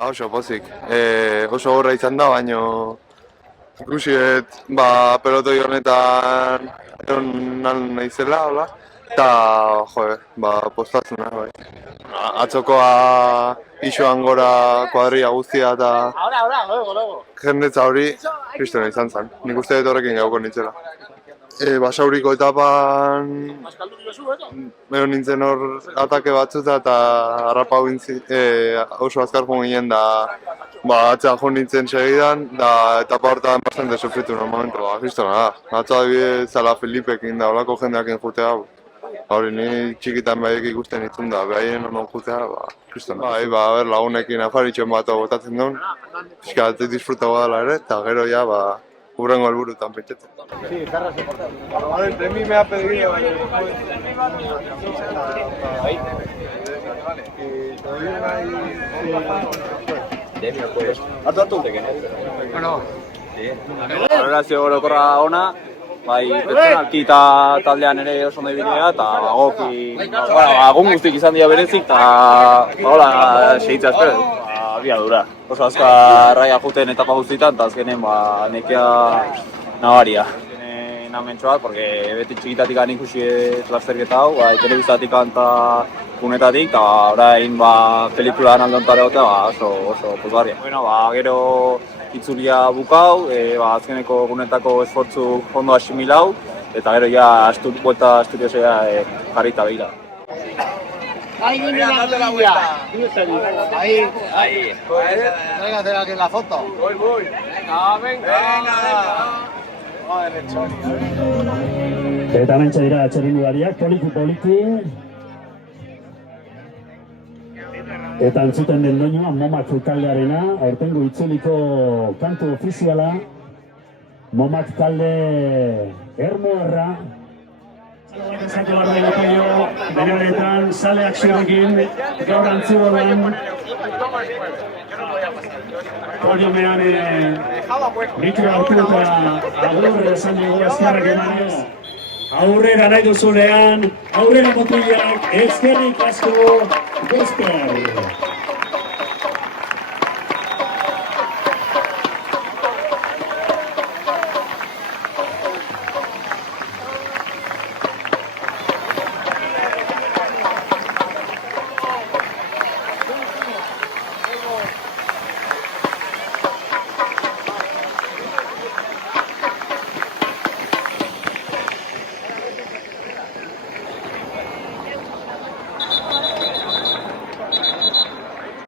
Oso pozik. Oso gorra izan da, baino ikusiet, pelotoi honetan egon naizela, hola. Eta, postatzuna, bai. Atzokoa isuan gora kuadria guztia eta jendetza hori kristona izan zen. Nik uste dut horrekin gauko nintzela. Basauriko etapan egon nintzen hor atake batzuta eta harrapau oso azkar joan ginen da atzea joan nintzen segidan da etapa horretan bastante sufritu no momentu, kristona da. Atzo adibidez Ala Felipekin da olako jendeakin jutea, hori ni txikitan baiek ikusten ditun da, behaien honon jutea, kristona. Lagunekin afaritxon bat botatzen duen, pixka bat disfrutago dela ere, eta gero ja, hurrengo helburutan pentsatzen. Sí, Carras se porta. A ver, de mí me ha pedido Relazio orokorra ona, bai pertsonalki eta taldean ere oso ondo ibilia eta agun guztik izan dira berezik eta segitza espero. Abiadura. Oso azkarraia juten etapa guztietan eta azkenen nekea nabaria. Namentxoak, porque beti txikitatik ikusi lasterketa hau, telebistatik eta gunetatik, eta orain pelikulan aldontare egotea oso pozgarria. Gero itzulia bukau, azkeneko gunetako esfortzu ondo asimilau, eta gero ja buelta estudiosea jarrita behira. Ahí viene la vuelta. Ahí. Tráigate la foto. Voy. Venga. Eta mentxe dira txerrindulariak, poliki. Eta entzuten den doinua Momak taldearena, aurtengo itzuliko kantu ofiziala, Momak talde Ermoerra. Zako barde gopeio, bere honetan, saleak zurrekin, gaur antziboden. Poliomean mikro hartu eta aurrera esan dugu ezkerrak emanez. Aurrera nahi duzunean, aurrera mutilak, ezkerrik asko, Gospel!